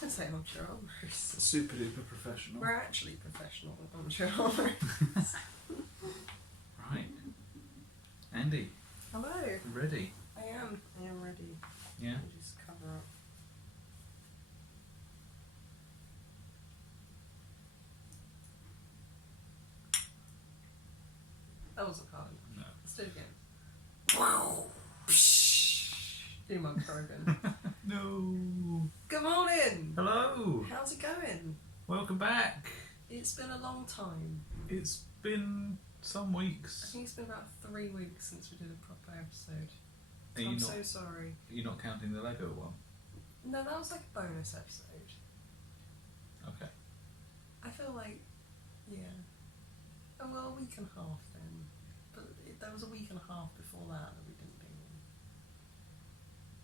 was going to say armchair armourers. Super duper professional. We're actually professional armchair armourers. Right. Andy. Hello. Ready? I am ready. Yeah. Let me just cover up. That wasn't hard. No. Let's do it again. Wow. Do my Krogan. No. Good morning. Hello. How's it going? Welcome back. It's been a long time. It's been some I weeks. think it's been about 3 weeks since we did a proper episode. Are you I'm not? so sorry. You're not counting the Lego one. No, that was like a bonus episode. Okay. I feel like, yeah. Oh, well, a week and a half then. But there was a week and a half before that we didn't do one.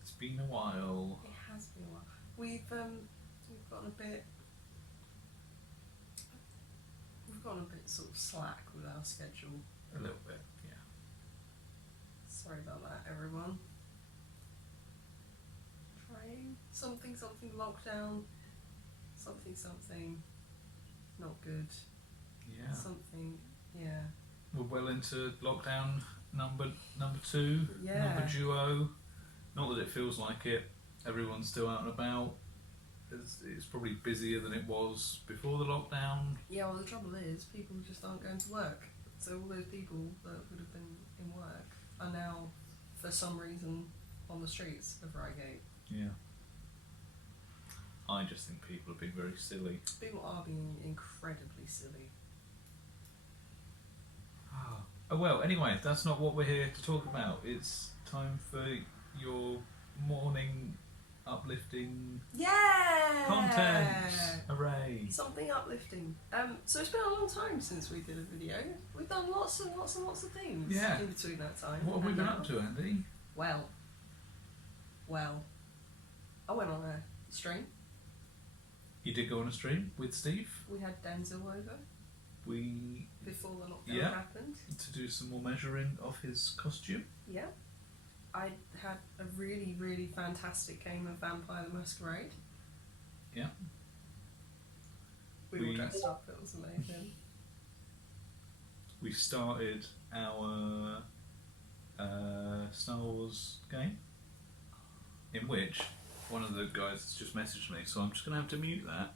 It's been a while. It has been a while. We've gotten a bit sort of slack with our schedule. A little bit, yeah. Sorry about that, everyone. Trying something lockdown, something not good. Yeah. Something, yeah. We're well into lockdown number 2. Yeah. Number duo. Not that it feels like it. Everyone's still out and about. It's probably busier than it was before the lockdown. Yeah, well, the trouble is, people just aren't going to work. So all those people that would have been in work are now, for some reason, on the streets of Reigate. Yeah. I just think people are being very silly. People are being incredibly silly. Oh well, anyway, that's not what we're here to talk about. It's time for your morning uplifting Yeah! content. Hooray! Something uplifting. So it's been a long time since we did a video. We've done lots and lots and lots of things Yeah. in between that time. What have we And been now- up to, Andy? Well, I went on a stream. You did go on a stream with Steve. We had Denzel over We before the lockdown Yeah. happened. to do some more measuring of his costume. Yeah. I had a really, really fantastic game of Vampire the Masquerade. Yeah. We all dressed up, it was amazing. We started our Star Wars game, in which one of the guys just messaged me, so I'm just going to have to mute that.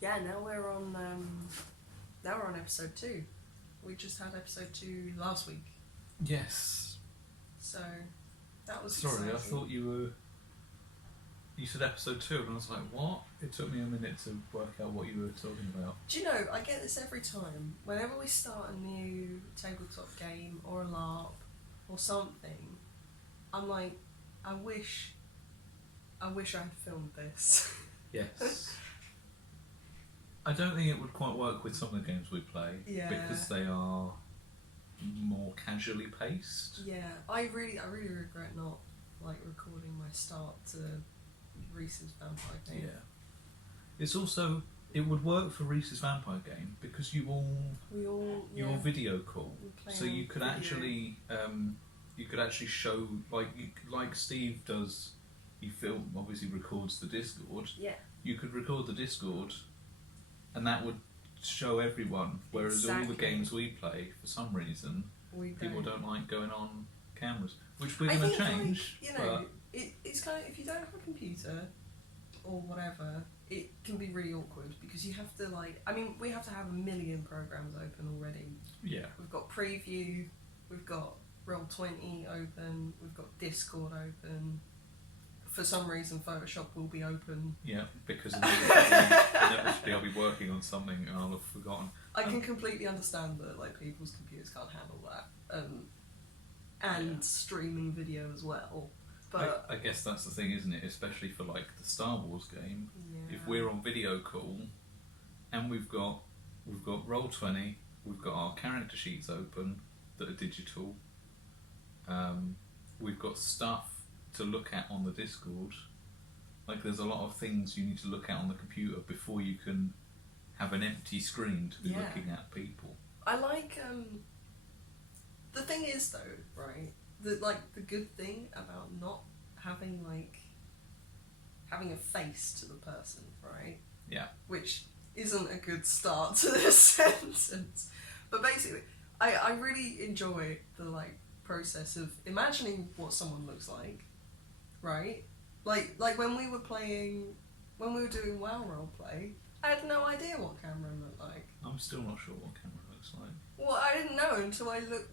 Yeah, now we're on episode 2. We just had episode 2 last week, Yes. so that was Sorry, I exciting. thought you said episode 2, and I was like, what? It took me a minute to work out what you were talking about. Do you know, I get this every time. Whenever we start a new tabletop game or a LARP or something, I'm like, I wish I had filmed this. Yes. I don't think it would quite work with some of the games we play, Yeah. because they are more casually paced. Yeah, I really regret not like recording my start to Reese's Vampire game. Yeah. It's also, it would work for Reese's Vampire game because you all Yeah. video call, We play so on you could actually show like Steve does. He obviously records the Discord. Yeah. You could record the Discord, and that would show everyone. Whereas all the Exactly. games we play, for some reason, people don't like going on cameras, which we're I going to think, change. like, you know, it's kind of, if you don't have a computer or whatever, it can be really awkward because you have to we have to have a million programs open already. Yeah. We've got Preview, we've got Roll20 open, we've got Discord open. For some reason, Photoshop will be open. Yeah, because inevitably I'll be working on something and I'll have forgotten. I can completely understand that people's computers can't handle that, and streaming video as well. But I guess that's the thing, isn't it? Especially for the Star Wars game. yeah. If we're on video call and we've got Roll20, we've got our character sheets open that are digital. We've got stuff to look at on the Discord. There's a lot of things you need to look at on the computer before you can have an empty screen to be Yeah. looking at people. I like the thing is though, right? the good thing about not having having a face to the person, right? Yeah. Which isn't a good start to this sentence. But basically, I really enjoy the process of imagining what someone looks like, right? Like when we were doing WoW roleplay, I had no idea what Cameron looked like. I'm still not sure what Cameron looks like. Well, I didn't know until I looked,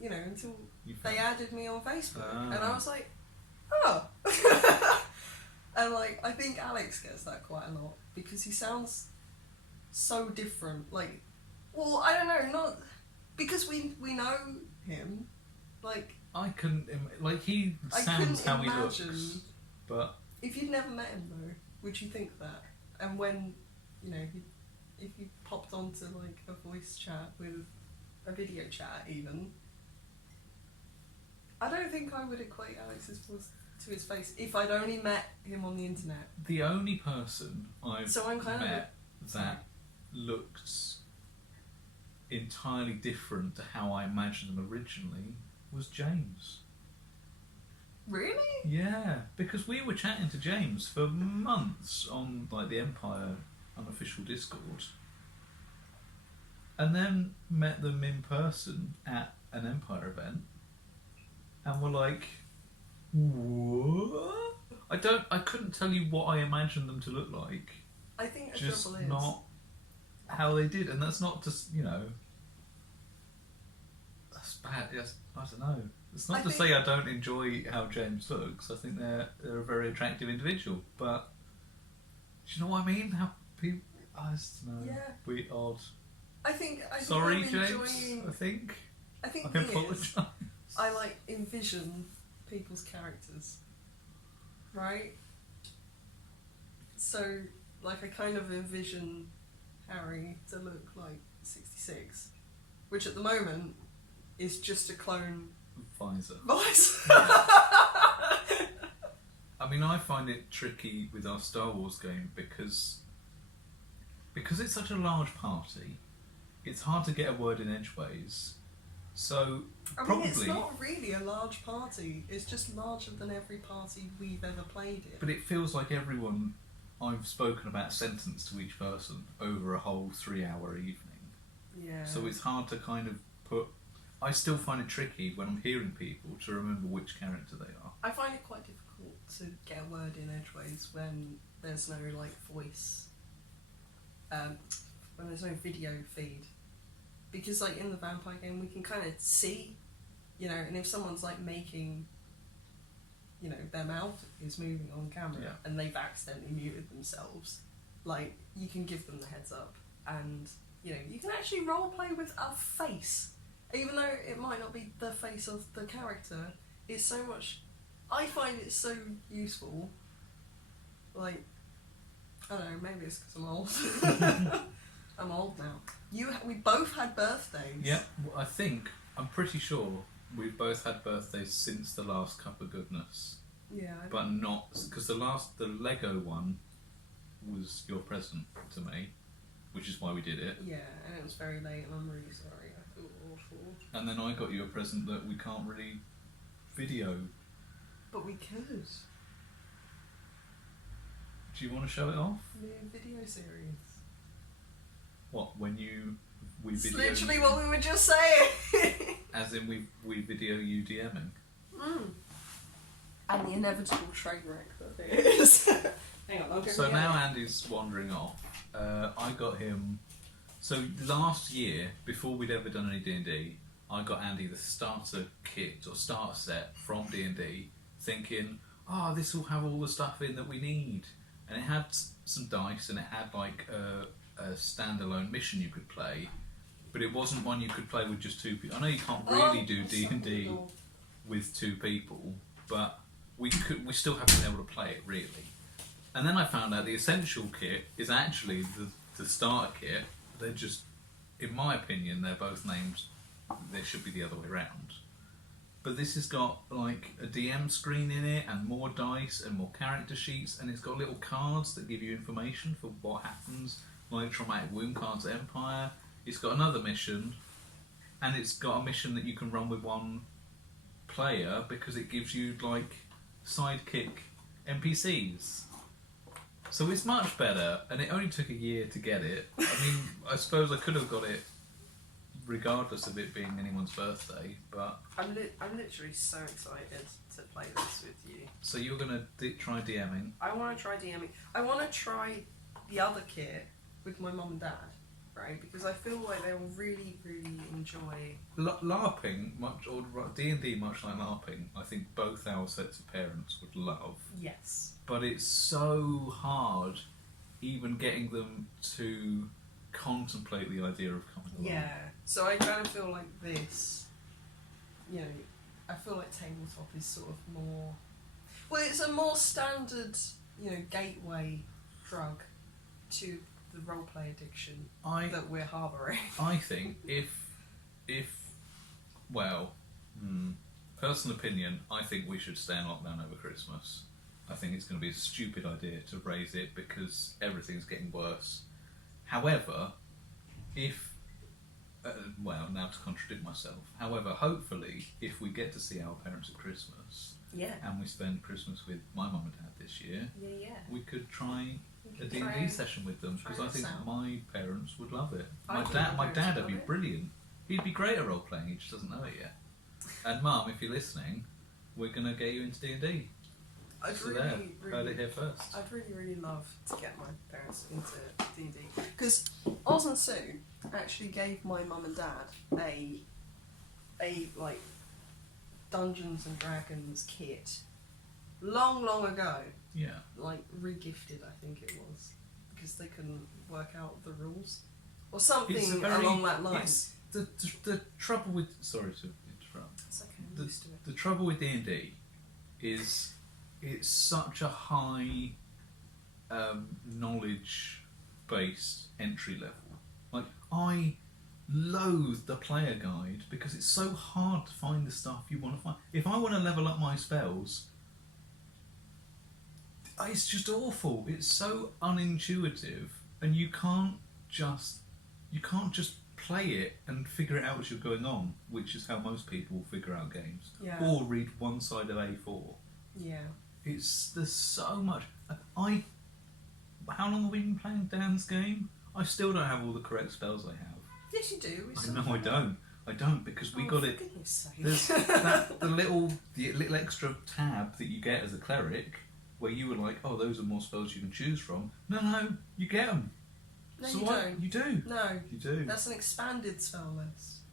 until they added me on Facebook, and I was like, oh. And I think Alex gets that quite a lot because he sounds so different. Well, I don't know, not because we know him. I couldn't he sounds how he looks, but if you'd never met him though, would you think that? And when if you popped onto a voice chat with a video chat even, I don't think I would equate Alex's voice to his face if I'd only met him on the internet. The only person I've met that looked entirely different to how I imagined them originally was James. Really? Yeah, because we were chatting to James for months on the Empire unofficial Discord, and then met them in person at an Empire event, and were like, what? I couldn't tell you what I imagined them to look like. I think just trouble is not how they did, and that's not just that's bad. Yes, I don't know. It's not to say I don't enjoy how James looks. I think they're a very attractive individual, but do you know what I mean? How people, I just don't know. Yeah. Weird, odd. Sorry, I'm James. enjoying, I think I I apologise. I envision people's characters, right? So I kind of envision Harry to look like 66, which at the moment is just a clone Visor. Visor. I mean, I find it tricky with our Star Wars game because it's such a large party. It's hard to get a word in edgeways. So probably it's not really a large party. It's just larger than every party we've ever played in. But it feels like everyone I've spoken about sentence to each person over a whole 3-hour evening. Yeah. So it's hard to kind of put. I still find it tricky when I'm hearing people to remember which character they are. I find it quite difficult to get a word in edgeways when there's no voice, when there's no video feed, because in the vampire game we can kind of see, and if someone's making, their mouth is moving on camera and they've accidentally muted themselves, you can give them the heads up, and you can actually role play with a face. Even though it might not be the face of the character, it's so much. I find it so useful. I don't know, maybe it's because I'm old. I'm old now. We both had birthdays. Yeah, well, I'm pretty sure we've both had birthdays since the last Cup of Goodness. Yeah. But not because the Lego one was your present to me, which is why we did it. Yeah, and it was very late, and I'm really sorry. I feel awful. And then I got you a present that we can't really video. But we could. Do you want to show it off? New video series. What, when we It's video? literally what we were just saying. As in we video you DMing. And the inevitable train wreck that it is. Hang on, I'll go. So now Andy's wandering off. I got him. So last year, before we'd ever done any D&D, I got Andy the starter kit or starter set from D&D, thinking, this will have all the stuff in that we need. And it had some dice, and it had a standalone mission you could play, but it wasn't one you could play with just 2 people. I know you can't really do D&D with 2 people, but we still haven't been able to play it really. And then I found out the essential kit is actually the starter kit. They're just, in my opinion, they're both named. They should be the other way around. But this has got a DM screen in it, and more dice, and more character sheets, and it's got little cards that give you information for what happens, like traumatic wound cards at Empire. It's got another mission, and it's got a mission that you can run with one player because it gives you like sidekick NPCs. So it's much better, and it only took a year to get it. I mean, I suppose I could have got it regardless of it being anyone's birthday, but... I'm literally so excited to play this with you. So you're going to try DMing? I want to try DMing. I want to try the other kit with my mum and dad, right? Because I feel like they will really, really enjoy... LARPing, or D&D much like LARPing, I think both our sets of parents would love. Yes. But it's so hard even getting them to contemplate the idea of coming along. Yeah. So I kind of feel like this, you know, I feel like tabletop is sort of more... Well, it's a more standard, you know, gateway drug to the roleplay addiction that we're harbouring. I think personal opinion, I think we should stay in lockdown over Christmas. I think it's going to be a stupid idea to raise it because everything's getting worse. However, now to contradict myself, however, hopefully, if we get to see our parents at Christmas, and we spend Christmas with my mum and dad this year, we could try a D&D session with them because I think my parents would love it. My dad would be brilliant. He'd be great at role playing. He just doesn't know it yet. And Mum, if you're listening, we're gonna get you into D&D. I'd heard it here first. I'd really love to get my parents into D&D because Oz and Sue actually gave my mum and dad a like Dungeons and Dragons kit long ago. Yeah. Like regifted, I think it was, because they couldn't work out the rules or something along that line. The trouble with sorry to interrupt. It's okay. I'm used to it. The trouble with D&D is it's such a high knowledge-based entry level. Like, I loathe the player guide because it's so hard to find the stuff you want to find. If I want to level up my spells, it's just awful. It's so unintuitive, and you can't just play it and figure it out as you're going on, which is how most people figure out games. Yeah. Or read one side of A4. Yeah. There's so much. How long have we been playing Dan's game? I still don't have all the correct spells I have. Yes, you do. I don't. I don't because we got it. For goodness sake. There's the little extra tab that you get as a cleric, where you were like, oh, those are more spells you can choose from. No, you get them. No, so you don't. You do. No, you do. That's an expanded spell list.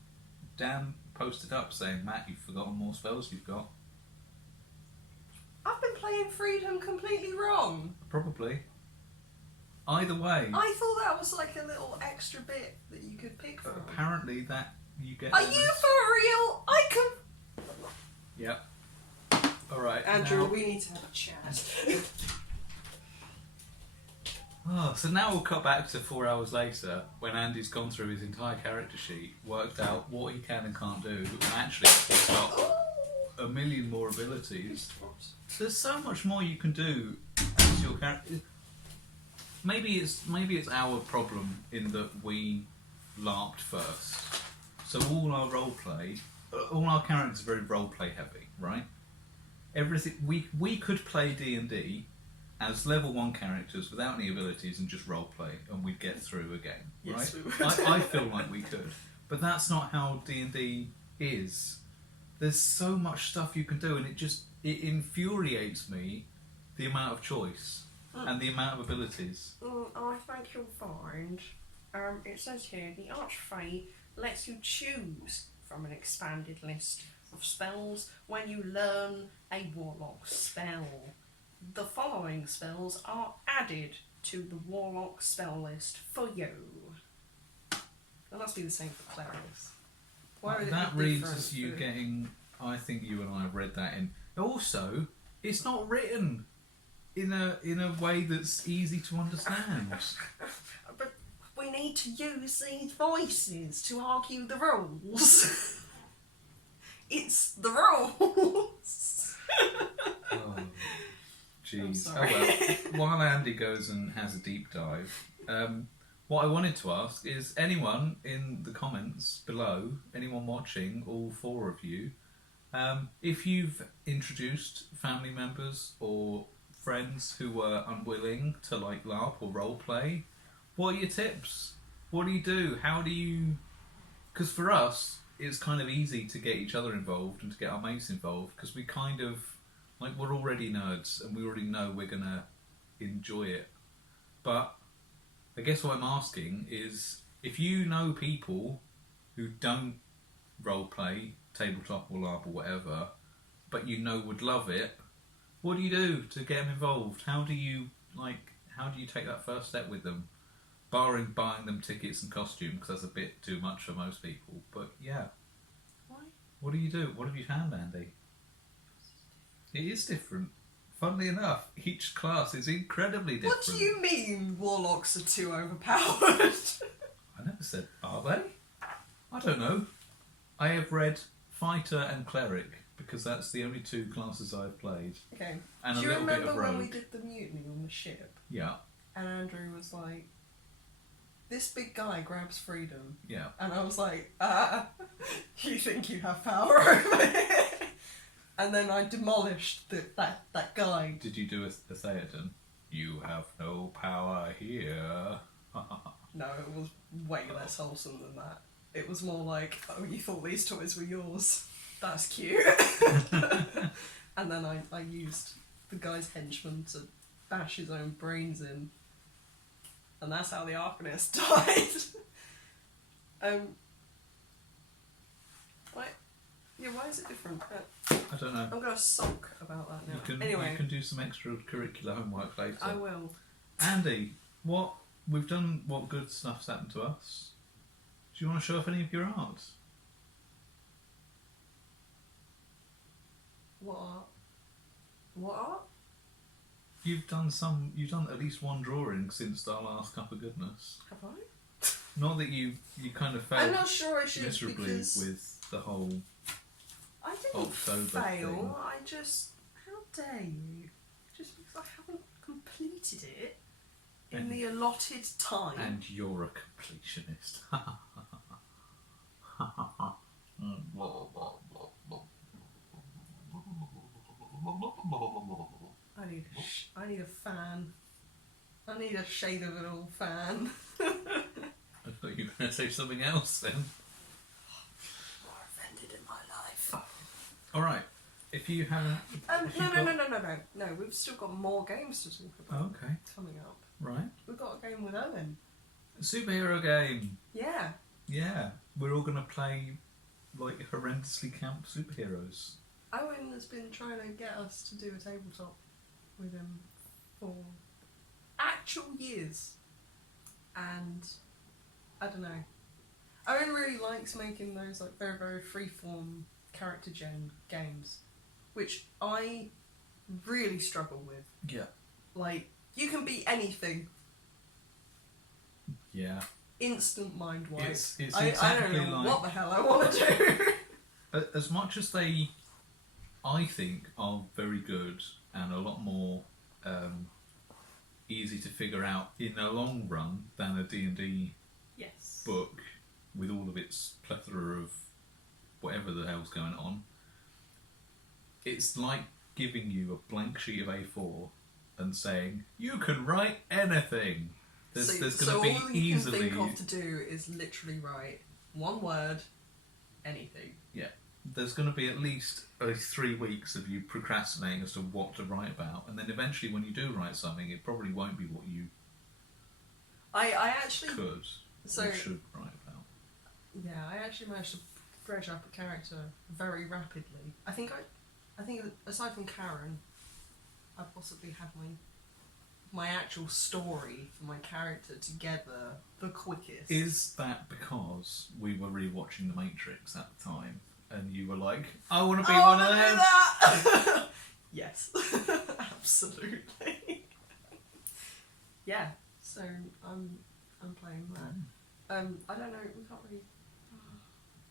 Dan posted up saying, Matt, you've forgotten more spells you've got. I've been playing Freedom completely wrong. Probably. Either way. I thought that was like a little extra bit that you could pick from. Apparently that you get... Are you for real? I can... Yep. Alright. Andrew, we need to have a chat. So now we'll cut back to 4 hours later when Andy's gone through his entire character sheet, worked out what he can and can't do, and actually he's got a million more abilities. There's so much more you can do as your character. Maybe it's our problem in that we LARPed first. So all our roleplay, all our characters are very roleplay heavy, right? Everything we could play D&D as level 1 characters without any abilities and just roleplay, and we'd get through a game, right? Yes, we would. I feel like we could, but that's not how D&D is. There's so much stuff you can do, and it infuriates me the amount of choice and the amount of abilities. I think you'll find it says here the Archfey lets you choose from an expanded list of spells when you learn a Warlock spell. The following spells are added to the Warlock spell list for you. That must be the same for clerics. That reads as you getting... I think you and I have read that in... Also, it's not written in a way that's easy to understand. But we need to use these voices to argue the rules. It's the rules. Oh, jeez. Oh well. While Andy goes and has a deep dive, what I wanted to ask is anyone in the comments below, anyone watching, all 4 of you, If you've introduced family members or friends who were unwilling to like LARP or role play, what are your tips? What do you do? How do you? Because for us, it's kind of easy to get each other involved and to get our mates involved because we kind of like we're already nerds and we already know we're gonna enjoy it. But I guess what I'm asking is if you know people who don't role play, tabletop or LARP or whatever, but you know would love it, what do you do to get them involved? How do you take that first step with them? Barring buying them tickets and costume, because that's a bit too much for most people. But yeah. Why? What do you do? What have you found, Andy? It is different. Funnily enough, each class is incredibly different. What do you mean warlocks are too overpowered? I never said, are they? I don't know. I have read fighter and cleric because that's the only two classes I've played. Okay. And do a you little bit of remember rogue. when we did the mutiny on the ship? Yeah. And Andrew was like, this big guy grabs freedom. Yeah. And I was like, you think you have power over me? And then I demolished that guy. Did you do a Theoden? You have no power here. No, it was way less wholesome than that. It was more like, oh, you thought these toys were yours. That's cute. And then I used the guy's henchman to bash his own brains in. And that's how the Arcanist died. Why is it different? I don't know. I'm going to sulk about that now. You can do some extracurricular homework later. I will. Andy, what good stuff's happened to us? Do you want to show off any of your art? What art? What art? You've done at least one drawing since our last Cup of Goodness. Have I? Not that you kind of failed I'm not sure I should miserably because with the whole I didn't October fail. thing. I just, how dare you? Just because I haven't completed it in And- the allotted time. And you're a completionist. I need a fan. I need a shade of an old fan. I thought you were going to say something else then. More offended in my life. All right. If you haven't, No. We've still got more games to talk about. Oh, okay. Coming up. Right. We've got a game with Owen. A superhero game. Yeah. Yeah. We're all going to play like horrendously camp superheroes. Owen has been trying to get us to do a tabletop with him for actual years. And I don't know. Owen really likes making those like very, very freeform character gen games, which I really struggle with. Yeah. Like, you can be anything. Yeah. Instant mind wipe. It's I exactly don't know like what the hell I want to do. as much as they, I think, are very good and a lot more easy to figure out in the long run than a D&D Yes. book with all of its plethora of whatever the hell's going on. It's like giving you a blank sheet of A4 and saying, you can write anything. There's going to so be all you easily... can think of to do is literally write one word, anything. Yeah. There's going to be at least 3 weeks of you procrastinating as to what to write about, and then eventually when you do write something, it probably won't be what you I actually could or should write about. Yeah, I actually managed to dredge up a character very rapidly. I think aside from Karen, I possibly had my actual story for my character together the quickest. Is that because we were rewatching The Matrix at the time, and you were like, I want to be one of them? That! Yes, absolutely. Yeah, so I'm playing that. I don't know. We can't really.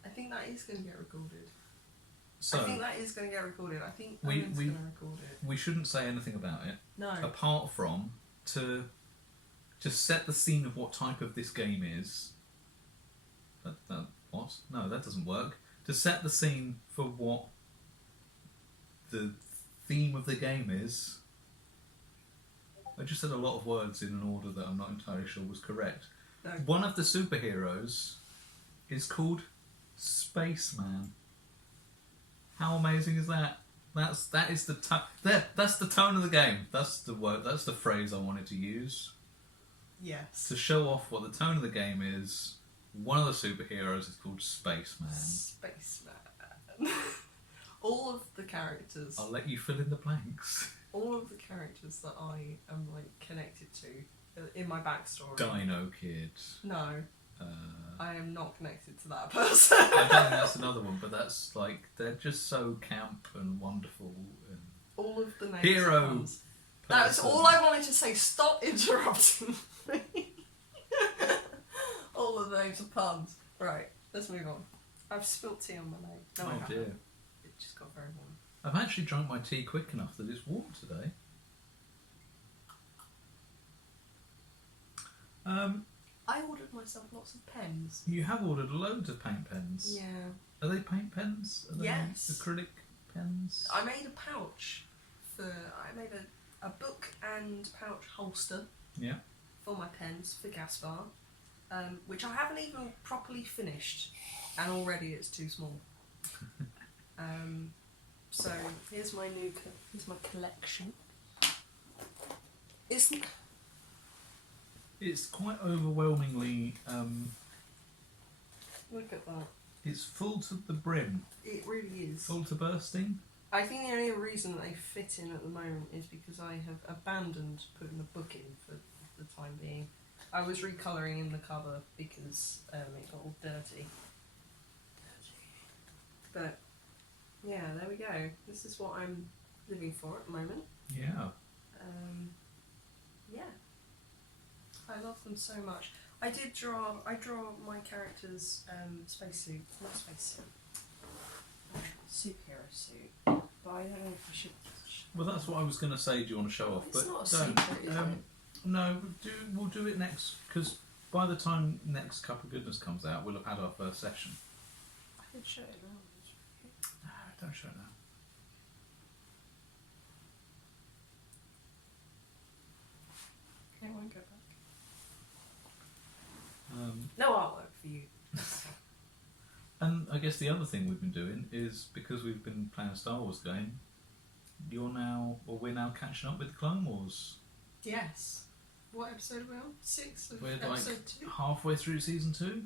I think that is going to get recorded. So I think that is going to get recorded. I think we- Owen's going to record it. we shouldn't say anything about it, No. apart from to set the scene of what type of this game is. What? No, that doesn't work. To set the scene for what the theme of the game is. I just said a lot of words in an order that I'm not entirely sure was correct. No. One of the superheroes is called Spaceman. How amazing is that? That's the tone of the game. That's the word. That's the phrase I wanted to use Yes. to show off what the tone of the game is. One of the superheroes is called Spaceman. Spaceman. All of the characters. I'll let you fill in the blanks. All of the characters that I am like connected to in my backstory. Dino Kid. No, Uh, I am not connected to that person. I don't think that's another one, but that's like they're just so camp and wonderful. And All of the names. Hero are puns. That's all I wanted to say. Stop interrupting me. All of the names are puns. Right, let's move on. I've spilt tea on my leg. No, I Oh haven't. dear. It just got very warm. I've actually drunk my tea quick enough that it's warm today. I ordered myself lots of pens. You have ordered loads of paint pens. Yeah. Are they paint pens? Are they Yes. acrylic pens? I made a pouch I made a book and pouch holster Yeah. for my pens for Gaspar, which I haven't even properly finished, and already it's too small. So here's my here's my collection. It's quite overwhelmingly. Look at that. It's full to the brim, It really is. full to bursting. I think the only reason that they fit in at the moment is because I have abandoned putting the book in for the time being. I was recolouring in the cover because it got all dirty. But yeah, there we go. This is what I'm living for at the moment. Yeah. Yeah, I love them so much. I draw my character's spacesuit, not spacesuit, superhero suit. But I don't know if I should. Well, that's what I was going to say. Do you want to show off? It's But not a don't. secret, is it? No, we'll do it next because by the time next Cup of Goodness comes out, we'll have had our first session. I could show it now. No, don't show it now. It won't go back. Um, No artwork for you. And I guess the other thing we've been doing is because we've been playing a Star Wars game, we're now catching up with the Clone Wars. Yes. What episode are we on? 6 of We're like episode 2? halfway through season 2.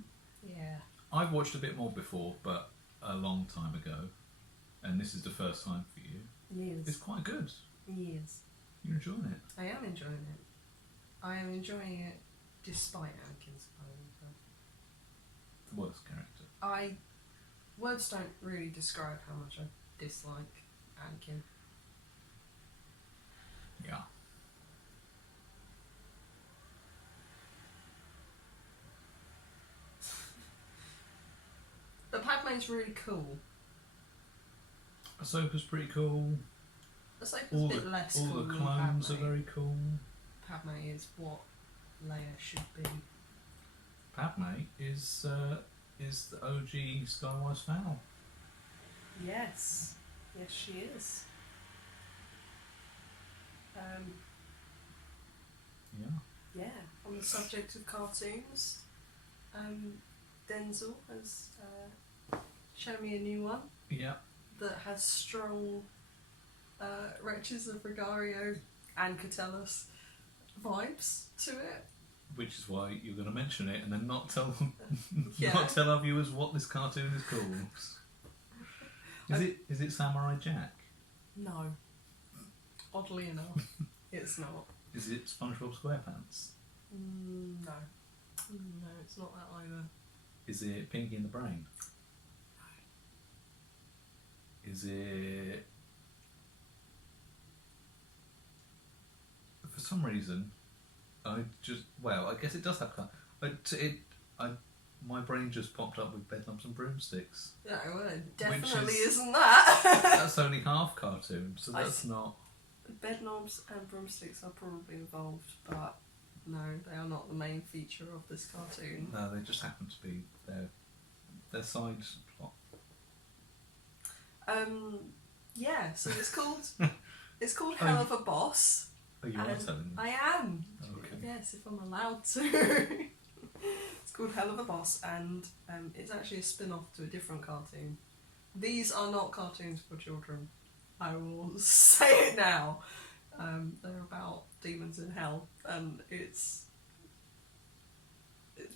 Yeah. I've watched a bit more before, but a long time ago, and this is the first time for you. Years. It's quite good. Years. You're enjoying it. I am enjoying it. I am enjoying it despite Anakin's character. The worst character. Words don't really describe how much I dislike Anakin. Yeah. But Padme's really cool. Ahsoka's pretty cool. Ahsoka's a bit less all cool the than clones are Padme. very cool. Padme is what Leia should be. Padme is the OG Star Wars foul. Yes. Yes, she is. Yeah. Yeah. On the subject of cartoons, Denzel has shown me a new one Yeah. that has strong Wretches of Regario and Catellus vibes to it. Which is why you're going to mention it and then not tell Yeah. not tell our viewers what this cartoon is called. Is it Samurai Jack? No. Oddly enough, it's not. Is it SpongeBob SquarePants? No. No, it's not that either. Is it Pinky and the Brain? Is it? For some reason, I guess it does have. My brain just popped up with Bedknobs and Broomsticks. No, well, it definitely is- isn't that. That's only half cartoon, so that's not. Bedknobs and Broomsticks are probably involved, but no, they are not the main feature of this cartoon. No, they just happen to be their side plot. Yeah, so it's called Hell of a Boss. Oh, you are And telling me. I am. Okay. Yes, if I'm allowed to. It's called Hell of a Boss, and it's actually a spin-off to a different cartoon. These are not cartoons for children. I will say it now. They're about demons in hell, and it's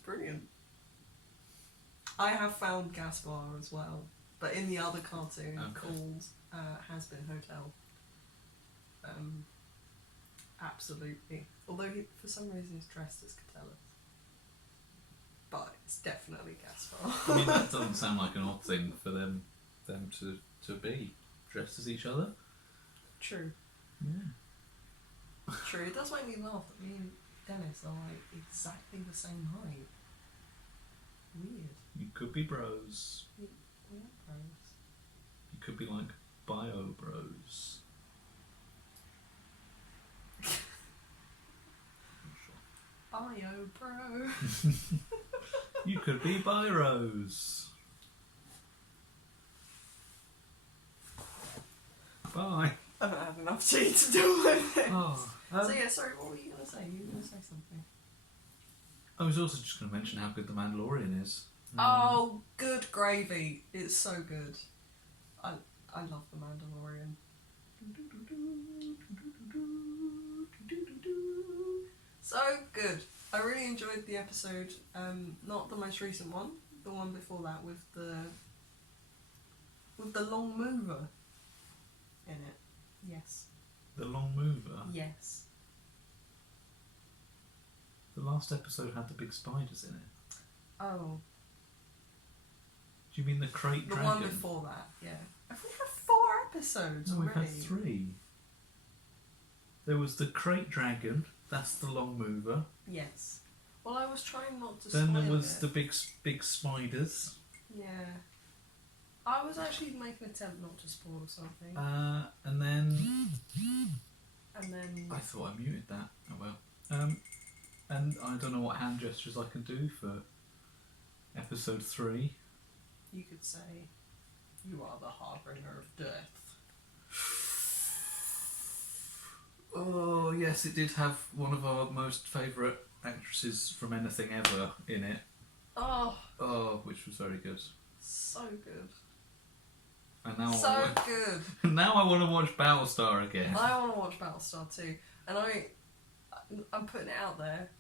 brilliant. I have found Gaspar as well, but in the other cartoon called Has Been Hotel. Absolutely. Although for some reason he's dressed as Catullus. But it's definitely Gaspar. I mean, that doesn't sound like an odd thing for them to be dressed as each other. True. Yeah. True. It does make me laugh that me and Dennis are like exactly the same height. Weird. You could be bros. We are bros. You could be like bio bros. Bio bro. You could be biros. Bye. I haven't had enough tea to deal with it. Oh, So yeah, sorry, what were you going to say? You were going to say something. I was also just going to mention how good the Mandalorian is. Oh, good gravy. It's so good. I love the Mandalorian. So good. I really enjoyed the episode. Not the most recent one, the one before that with the long mover in it. Yes. The Long Mover. Yes. The last episode had the big spiders in it. Oh. Do you mean the crate The dragon? one before that, yeah. Have we had 4 episodes No, already? we've had 3. There was the crate dragon. That's the Long Mover. Yes. Well, I was trying not to Then spoil there was it. the big spiders. Yeah. I was actually making an attempt not to spoil something. And then And then... I thought I muted that. Oh well. And I don't know what hand gestures I can do for episode 3. You could say, you are the harbinger of death. Oh yes, it did have one of our most favourite actresses from anything ever in it. Oh, which was very good. so good. And now So good. now I want to watch Battlestar again. I want to watch Battlestar too. And I'm putting it out there.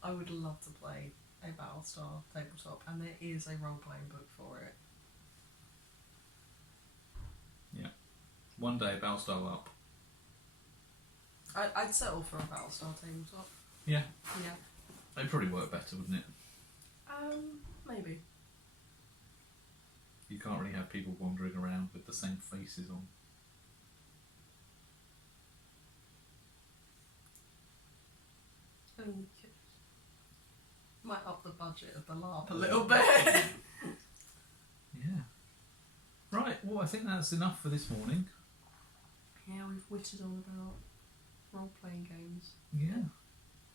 I would love to play a Battlestar tabletop, and there is a role-playing book for it. Yeah. One day Battlestar will up. I'd settle for a Battlestar tabletop. Yeah. Yeah. It'd probably work better, wouldn't it? Maybe. You can't really have people wandering around with the same faces on. I mean, you could. Might up the budget of the LARP a little bit. Yeah. Right, well I think that's enough for this morning. Yeah, we've witted on about role-playing games. Yeah.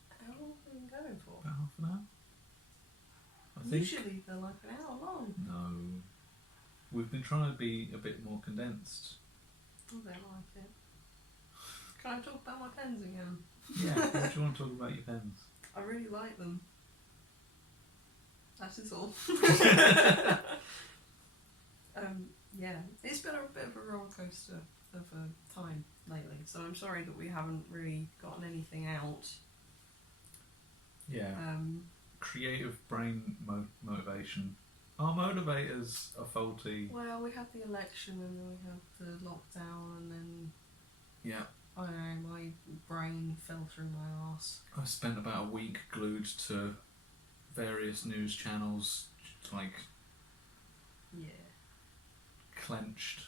How long have we been going for? About half an hour. I think. Usually they're like an hour long. No. We've been trying to be a bit more condensed. I don't like it. Can I talk about my pens again? Yeah, what do you want to talk about your pens? I really like them. That is all. Yeah, it's been a bit of a roller coaster of a time lately, so I'm sorry that we haven't really gotten anything out. Yeah. Um, Creative brain motivation. Our motivators are faulty. well, we had the election and then we had the lockdown and then, Yeah. I don't know, my brain fell through my arse. I spent about a week glued to various news channels, like Yeah. clenched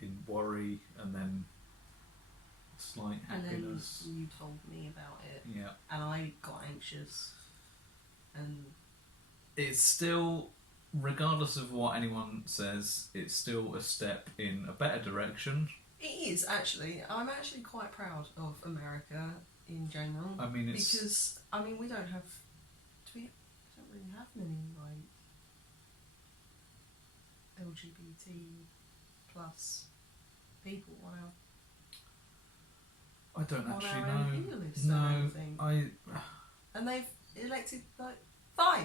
in worry and then slight And happiness. then you told me about it Yeah. and I got anxious and It's still, regardless of what anyone says, it's still a step in a better direction. it is actually. I'm actually quite proud of America in general. I mean, it's Because, I mean, we don't have... we don't really have many, like, LGBT plus people on I don't our actually MP know. list. I No, don't think. I And they've elected like 5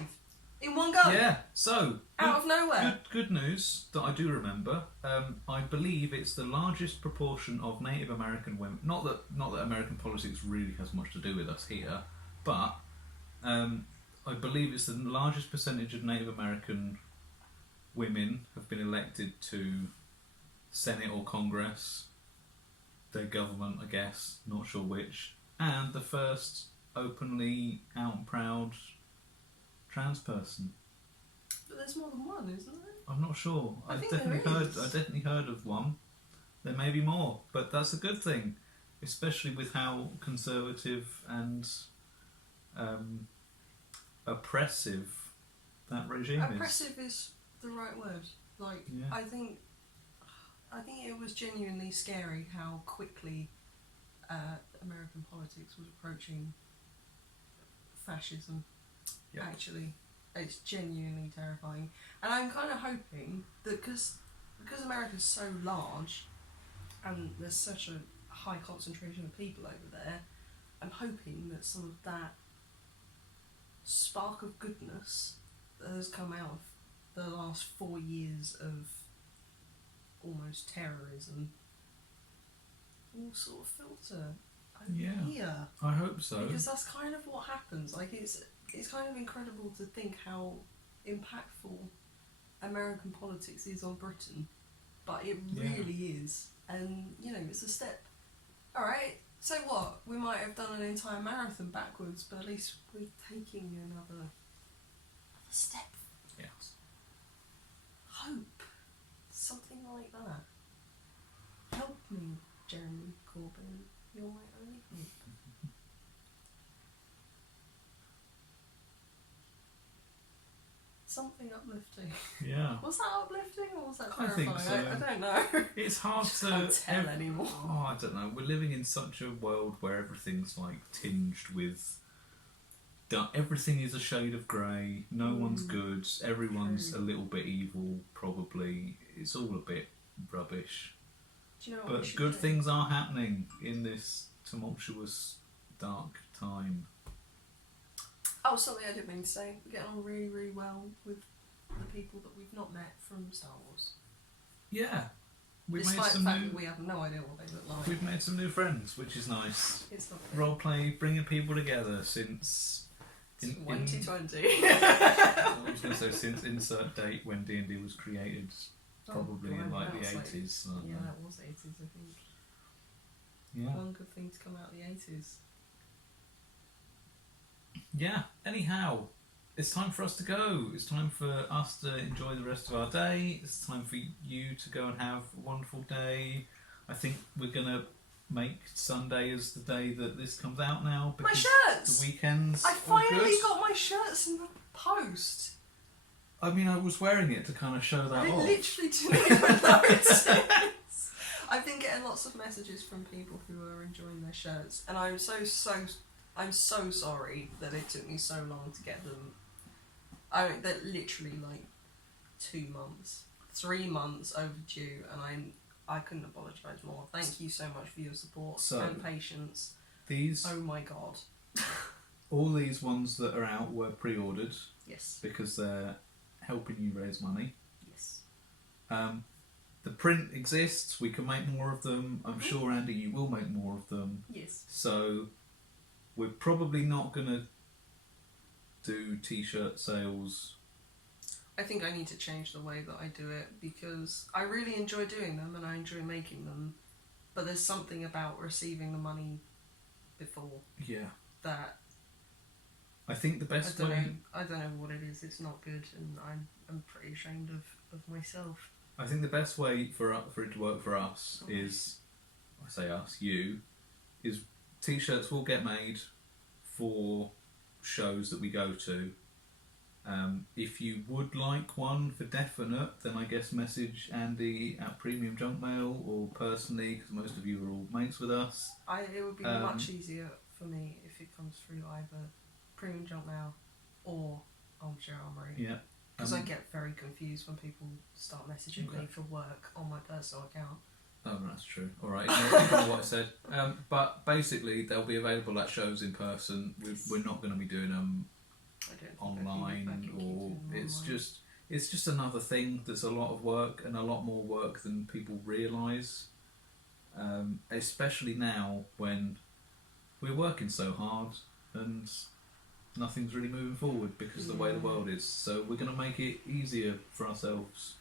in one go. yeah. So Out of nowhere. good news that I do remember. I believe it's the largest proportion of Native American women. Not that American politics really has much to do with us here, but I believe it's the largest percentage of Native American women have been elected to Senate or Congress, their government, I guess, not sure which, and the first openly out and proud trans person. But there's more than one, isn't there? I'm not sure. I think definitely there is. I definitely heard of one. There may be more, but that's a good thing, especially with how conservative and oppressive that regime is. Oppressive is the right word. Like, Yeah. I think it was genuinely scary how quickly American politics was approaching fascism. Yep. Actually, it's genuinely terrifying, and I'm kind of hoping that because America's so large and there's such a high concentration of people over there, I'm hoping that some of that spark of goodness that has come out of the last 4 years of almost terrorism will sort of filter over here. I hope so. Because that's kind of what happens. Like, it's kind of incredible to think how impactful American politics is on Britain, but it really is. And, you know, it's a step. Alright, so what? We might have done an entire marathon backwards, but at least we're taking another step. Yeah. Hope. Something like that. Help me, Jeremy Corbyn. You're my only hope. Something uplifting. Yeah. Was that uplifting or was that I terrifying? think so. I don't know. It's hard to Can't tell anymore. Oh, I don't know. We're living in such a world where everything's like tinged with. Everything is a shade of grey. No one's good. Everyone's True. a little bit evil. Probably it's all a bit rubbish. Do you know what we But should good do? things are happening in this tumultuous, dark time. Oh, something I didn't mean to say. We're getting on really, really well with the people that we've not met from Star Wars. Yeah, we've made Despite some the fact new. that we have no idea what they look like. We've made some new friends, which is nice. It's lovely. Roleplay, bringing people together since. 2020. I was going to say since insert date when D&D was created, probably in like the 80s. Yeah, that was 80s, I think. Yeah. One good thing to come out of the 80s. Yeah. Anyhow, it's time for us to go. It's time for us to enjoy the rest of our day. It's time for you to go and have a wonderful day. I think we're going to make Sunday as the day that this comes out now. My Because shirts! the weekends I are finally good. got my shirts in the post. I mean, I was wearing it to kind of show that I off. literally didn't even notice. I've been getting lots of messages from people who are enjoying their shirts, and I'm so sorry that it took me so long to get them. They're literally like 2 months, 3 months overdue, and I couldn't apologise more. Thank you so much for your support and patience. These, Oh my god. all these ones that are out were pre-ordered Yes. because they're helping you raise money. Yes. The print exists. We can make more of them. I'm sure, Andy, you will make more of them. Yes. So we're probably not going to do t-shirt sales. I think I need to change the way that I do it because I really enjoy doing them and I enjoy making them, but there's something about receiving the money before Yeah. that I think the best way... I don't know what it is. It's not good, and I'm pretty ashamed of myself. I think the best way for it to work for us is, I say us, you, is t-shirts will get made for shows that we go to. If you would like one for definite, then I guess message Andy at Premium Junk Mail or personally, because most of you are all mates with us. It would be much easier for me if it comes through either Premium Junk Mail or Armchair Armory. Yeah. Because I get very confused when people start messaging me for work on my personal account. Oh, that's true. All right, ignore what I said. But basically, they'll be available at shows in person. We're not going to be doing them I don't think online, I can keep or doing them it's online. just another thing that's a lot of work and a lot more work than people realise. Especially now when we're working so hard and nothing's really moving forward because of the way the world is. So we're going to make it easier for ourselves.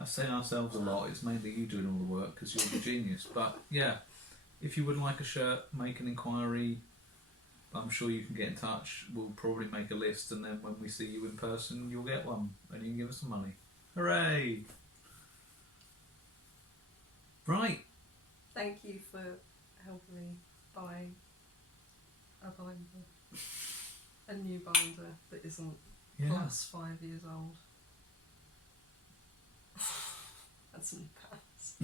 I say ourselves a lot. It's mainly you doing all the work because you're the genius. But yeah, if you would like a shirt, make an inquiry. I'm sure you can get in touch. We'll probably make a list, and then when we see you in person, you'll get one, and you can give us some money. Hooray! Right. Thank you for helping me buy a binder. A new binder that isn't plus 5 years old. And some pants.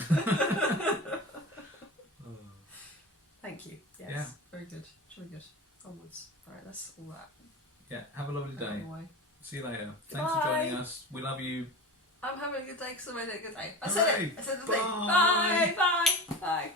Thank you. Yes. Yeah. Very good. Really good. Onwards. Right, that's all that. Yeah, have a lovely day. Away. See you later. Thanks for Bye. joining us. We love you. I'm having a good day because I made it a good day. I Hooray. said it. I said the thing. Bye. Bye. Bye. Bye.